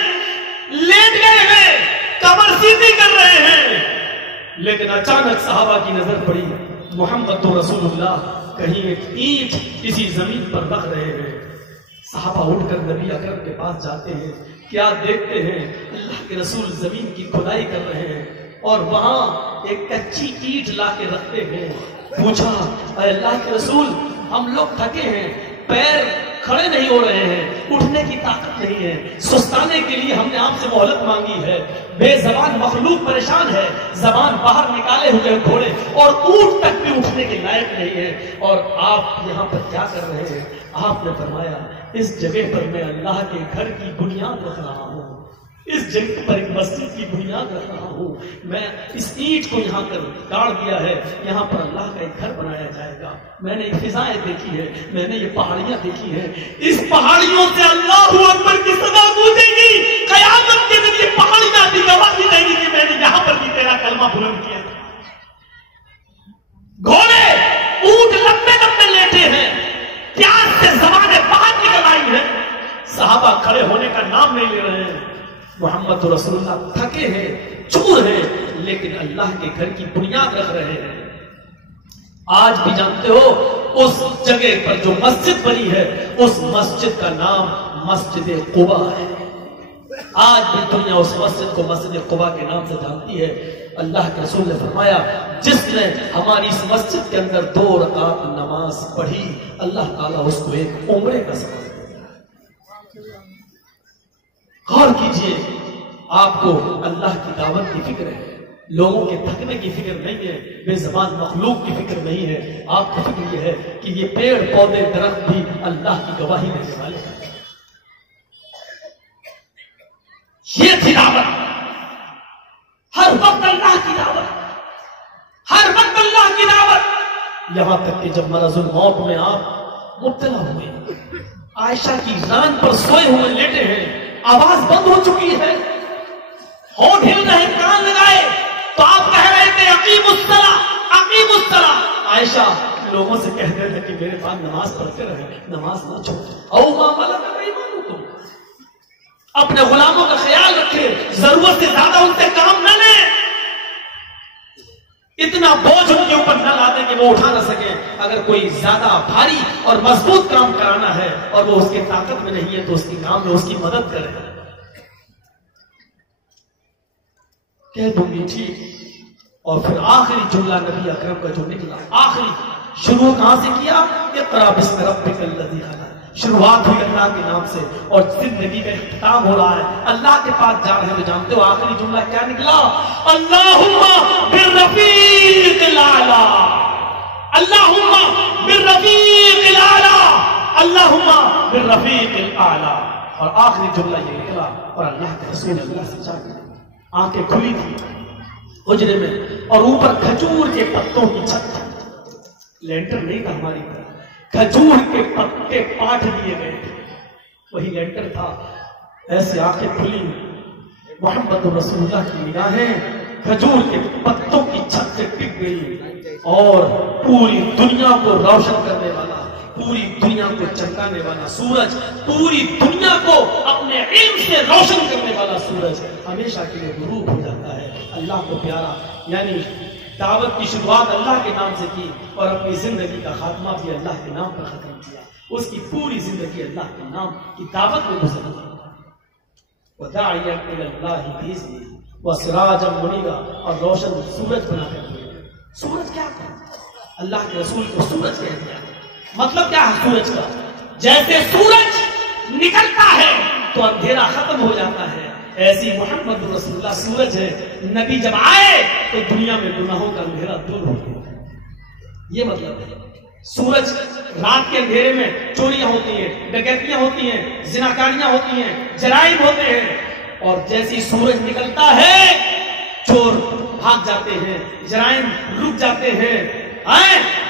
لیٹ گئے ہیں، کمر سیدھی کر رہے ہیں۔ لیکن اچانک صحابہ کی نظر پڑی، محمد رسول اللہ کہیں ایک اینٹ کسی زمین پر رکھ رہے ہیں۔ صحابہ اٹھ کر نبی اکرم کے پاس جاتے ہیں، کیا دیکھتے ہیں؟ اللہ کے رسول زمین کی کھدائی کر رہے ہیں اور وہاں ایک کچی اینٹ لا کے رکھتے ہیں۔ پوچھا اے اللہ کے رسول، ہم لوگ تھکے ہیں، پیر کھڑے نہیں ہو رہے ہیں، اٹھنے کی طاقت نہیں ہے، سستانے کے لیے ہم نے آپ سے مہلت مانگی ہے۔ بے زبان مخلوق پریشان ہے، زبان باہر نکالے ہوئے گھوڑے اور اونٹ تک بھی اٹھنے کے لائق نہیں ہے، اور آپ یہاں پر کیا کر رہے ہیں؟ آپ نے فرمایا اس جگہ پر میں اللہ کے گھر کی بنیاد رکھ رہا ہوں، اس جگہ پر ایک مسجد کی بنیاد رکھ رہا ہوں، میں اس اینٹ کو یہاں پر گاڑ دیا ہے، یہاں پر اللہ کا ایک گھر بنایا جائے گا۔ میں نے فضائیں دیکھی ہے، میں نے یہ پہاڑیاں دیکھی ہیں، اس پہاڑیوں سے اللہ اکبر کی صدا گونجے گی، قیامت کے دن یہ پہاڑیاں بھی گواہی دیں گی کہ میں نے یہاں پر بھی تیرا کلمہ بلند کیا۔ گھوڑے اونٹ لمبے لمبے لیٹے ہیں، پیاس سے زبانیں باہر نکل آئی ہیں، صحابہ کھڑے ہونے کا نام نہیں لے رہے ہیں۔ محمد رسول اللہ تھکے ہیں، چور ہیں، لیکن اللہ کے گھر کی بنیاد رکھ رہے ہیں۔ آج بھی جانتے ہو اس جگہ پر جو مسجد بنی ہے، اس مسجد کا نام مسجد قباء ہے۔ آج بھی دنیا اس مسجد کو مسجد قباء کے نام سے جانتی ہے۔ اللہ کے رسول نے فرمایا جس نے ہماری اس مسجد کے اندر 2 رکعت نماز پڑھی، اللہ تعالیٰ اس کو ایک عمرے کا ثواب۔ غور کیجئے، آپ کو اللہ کی دعوت کی فکر ہے، لوگوں کے تھکنے کی فکر نہیں ہے، بے زبان مخلوق کی فکر نہیں ہے، آپ کی فکر یہ ہے کہ یہ پیڑ پودے درخت بھی اللہ کی گواہی دینے والے ہیں۔ یہ تھی دعوت، ہر وقت اللہ کی دعوت، ہر وقت اللہ کی دعوت، یہاں تک کہ جب مرض الموت میں آپ مبتلا ہوئے، عائشہ کی ران پر سوئے ہوئے لیٹے ہیں، آواز بند ہو چکی ہے، ہونٹ ہل رہے، کان لگائے، تو آپ کہہ رہے تھے اقیم الصلاۃ، اقیم الصلاۃ۔ عائشہ لوگوں سے کہتے تھے کہ میرے پاس نماز پڑھتے رہے، نماز نہ چھوڑو، او ما ملکت ایمانکم، اپنے غلاموں کا خیال رکھے، ضرورت سے زیادہ ان سے کام نہ لیں، اتنا بوجھ ان کے اوپر نہ لا دیں کہ وہ اٹھا نہ سکیں۔ اگر کوئی زیادہ بھاری اور مضبوط کام کرانا ہے اور وہ اس کے طاقت میں نہیں ہے تو اس کے کام میں اس کی مدد کرے۔ کہہ دوں گی ٹھیک، اور پھر آخری جملہ نبی اکرم کا جو نکلا، آخری شروع کہاں سے کیا؟ اقرأ باسم ربک الذی خلق، شروعات ہوئی اللہ کے نام سے اور زندگی کا اختتام ہو رہا ہے، اللہ کے پاس جا رہے ہیں۔ تو جانتے ہو آخری جملہ کیا نکلا؟ اللہم بالرفیق الاعلی، اللہم بالرفیق الاعلی، اللہم بالرفیق الاعلی۔ اور آخری جملہ یہ نکلا، اور اللہ کے رسول اللہ سے جا کے آنکھیں کھلی تھی حجرے میں، اور اوپر کھجور کے پتوں کی چھت، لینٹر نہیں تھا ہماری طرح، کھجور کے پتے پاٹ دیے گئے تھے، وہی لینٹر تھا۔ ایسے آنکھیں کھلی، محمد رسول اللہ کی نگاہیں کھجور کے پتوں کی چھت سے ٹک گئی، اور پوری دنیا کو روشن کرنے والا، پوری دنیا کو چمکانے والا سورج، پوری دنیا کو اپنے علم سے روشن کرنے والا سورج ہمیشہ کے لیے غروب ہو جاتا ہے۔ اللہ کو پیارا، یعنی دعوت کی شروعات اللہ کے نام سے کی اور اپنی زندگی کا خاتمہ بھی اللہ کے نام پر ختم کیا۔ اس کی پوری زندگی اللہ کے نام کی دعوت میں گزر گئی. وَدَاعِيًا إِلَى اللَّهِ بِإِذْنِهِ وَسِرَاجًا مُنِيرًا, اور روشن سورج بنا کر دیا. سورج کیا تھا؟ اللہ کے رسول کو سورج کہہ دیا. مطلب کیا ہے سورج کا؟ جیسے سورج نکلتا ہے تو اندھیرا ختم ہو جاتا ہے, ایسی محمد رسول اللہ سورج ہے. نبی جب آئے تو دنیا میں گناہوں کا اندھیرا دور ہو گیا. یہ مطلب ہے. سورج رات کے اندھیرے میں چوریاں ہوتی ہیں, ڈکیتیاں ہوتی ہیں, زناکاریاں ہوتی ہیں, جرائم ہوتے ہیں, اور جیسی سورج نکلتا ہے چور بھاگ جاتے ہیں, جرائم رک جاتے ہیں,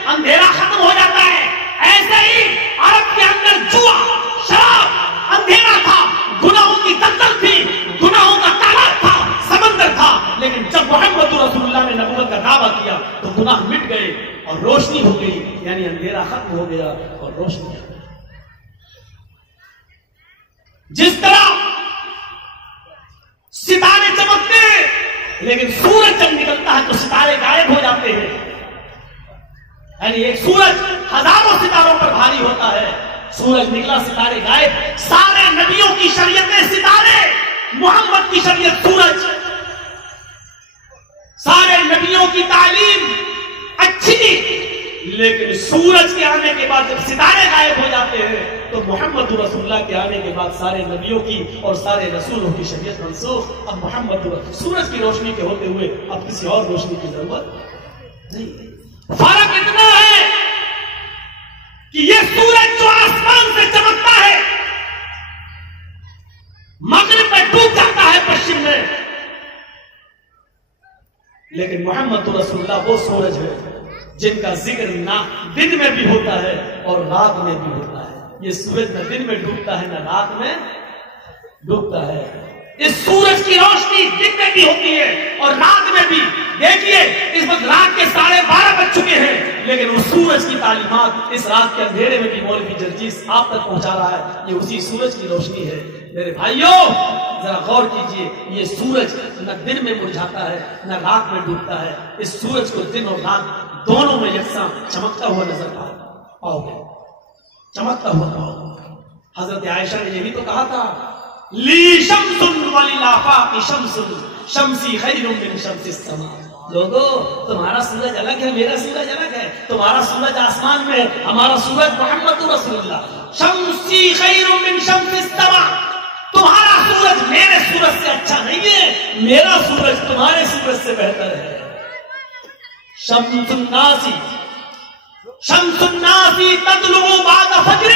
اندھیرا ختم ہو جاتا ہے. ایسے ہی عرب کے اندر جوا, شراب, اندھیرا تھا, گناہوں کی دلدل تھی, گناہوں کا تالاب تھا, سمندر تھا. لیکن جب محمد رسول اللہ نے نبوت کا دعویٰ کیا تو گناہ مٹ گئے اور روشنی ہو گئی, یعنی اندھیرا ختم ہو گیا اور روشنی آ گئی. جس طرح ستارے چمکتے ہیں لیکن سورج جب نکلتا ہے تو ستارے غائب ہو جاتے ہیں. یعنی ایک سورج ہزاروں ستاروں پر بھاری ہوتا ہے, سورج نکلا ستارے غائب. سارے نبیوں کی شریعتیں ستارے, محمد کی شریعت سورج. سارے نبیوں کی تعلیم اچھی, لیکن سورج کے آنے کے بعد جب ستارے غائب ہو جاتے ہیں تو محمد رسول اللہ کے آنے کے بعد سارے نبیوں کی اور سارے رسولوں کی شریعت منسوخ. اب محمد سورج کی روشنی کے ہوتے ہوئے اب کسی اور روشنی کی ضرورت نہیں. فرق اتنا ہے کہ یہ سورج جو آسمان سے چمکتا ہے مغرب میں ڈوب جاتا ہے پشچم میں, لیکن محمد رسول اللہ وہ سورج ہے جن کا ذکر نہ دن میں بھی ہوتا ہے اور رات میں بھی ہوتا ہے. یہ سورج نہ دن میں ڈوبتا ہے نہ رات میں ڈوبتا ہے. اس سورج کی روشنی دن میں بھی ہوتی ہے اور رات میں بھی. دیکھیے اس وقت رات کے 12:30 بج چکے ہیں, لیکن اس سورج کی تعلیمات اس رات کے اندھیرے میں بھی مولوی جرجیس آپ تک پہنچا رہا ہے. یہ اسی سورج کی روشنی ہے. میرے بھائیوں ذرا غور کیجئے, یہ سورج نہ دن میں مرجھاتا ہے نہ رات میں ڈوبتا ہے. اس سورج کو دن اور رات دونوں میں یکساں چمکتا ہوا نظر پاؤ گے, چمکتا ہوا پاؤ گے. حضرت عائشہ نے یہی تو کہا تھا, لی شمس وللآفاق شمس شمسی خیر من شمس السماء. لوگو تمہارا سورج الگ ہے, میرا سورج الگ ہے. تمہارا سورج آسمان میں, ہمارا سورج محمد رسول اللہ. شمسی خیر من شمس السماء, تمہارا سورج میرے سورج سے اچھا نہیں ہے, میرا سورج تمہارے سورج سے بہتر ہے. شمس الناسی تطلع بعد فجر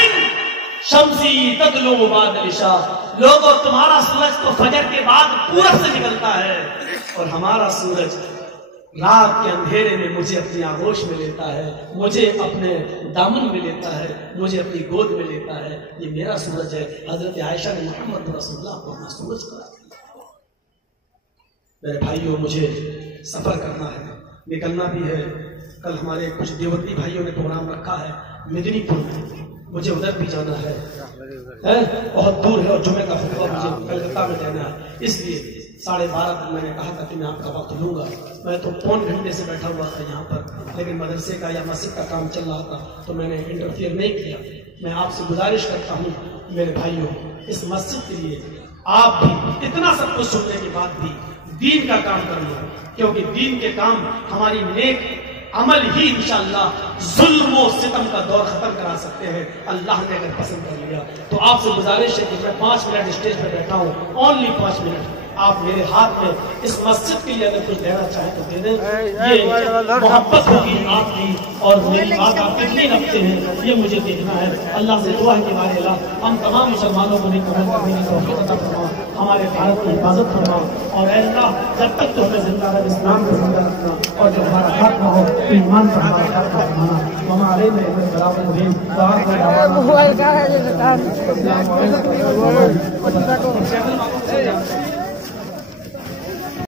شمسی تطلع بعد العشاء. لوگوں تمہارا سورج تو فجر کے بعد پورب سے نکلتا ہے اور ہمارا سورج رات کے اندھیرے میں مجھے اپنی آغوش میں لیتا ہے, مجھے اپنے دامن میں لیتا ہے, مجھے اپنی گود میں لیتا ہے. یہ میرا سورج ہے. حضرت عائشہ نے محمد رسول اللہ کو اپنا سورج کہا. میرے بھائیوں مجھے سفر کرنا ہے, نکلنا بھی ہے. کل ہمارے کچھ دیوبندی بھائیوں نے پروگرام رکھا ہے مدنی پور میں, مجھے ادھر بھی جانا ہے, بہت دور ہے, اور جمعے کا خطبہ مجھے کلکتہ میں دینا ہے. اس لیے 12:30 تک میں نے کہا تھا کہ میں آپ کا وقت لوں گا. میں تو 1 گھنٹے سے بیٹھا ہوا تھا یہاں پر, لیکن مدرسے کا یا مسجد کا کام چل رہا تھا تو میں نے انٹرفیئر نہیں کیا. میں آپ سے گزارش کرتا ہوں میرے بھائیوں, اس مسجد کے لیے آپ بھی اتنا سب کچھ سننے کے بعد بھی دین کا کام کرنا, کیونکہ دین کے کام ہماری نیک عمل ہی انشاءاللہ ظلم و ستم کا دور ختم کرا سکتے ہیں. اللہ نے اگر پسند کر لیا تو آپ سے گزارش ہے کہ میں 5 منٹ اسٹیج پہ بیٹھا ہوں, اونلی 5 منٹ. آپ میرے ہاتھ میں اس مسجد کے لیے اگر کچھ دینا چاہیں تو دے دیں. یہ محبت ہوگی آپ کی اور میری بات آپ کتنی رکھتے ہیں یہ مجھے دیکھنا ہے. اللہ سے دعا ہے کہ ہمارے اللہ ہم تمام مسلمانوں کو قبول کرنے کی توفیق عطا فرما, ہمارے بھارت کی حفاظت فرما, اور اے اللہ جب تک تو ہمیں زندہ رہے اسلام کو زندہ رکھنا, اور جب ہمارا خاتمہ ہو تو ایمان پر ہمارا خاتمہ فرمانا. ہمارے میں برابر مبین موبائل کا ہے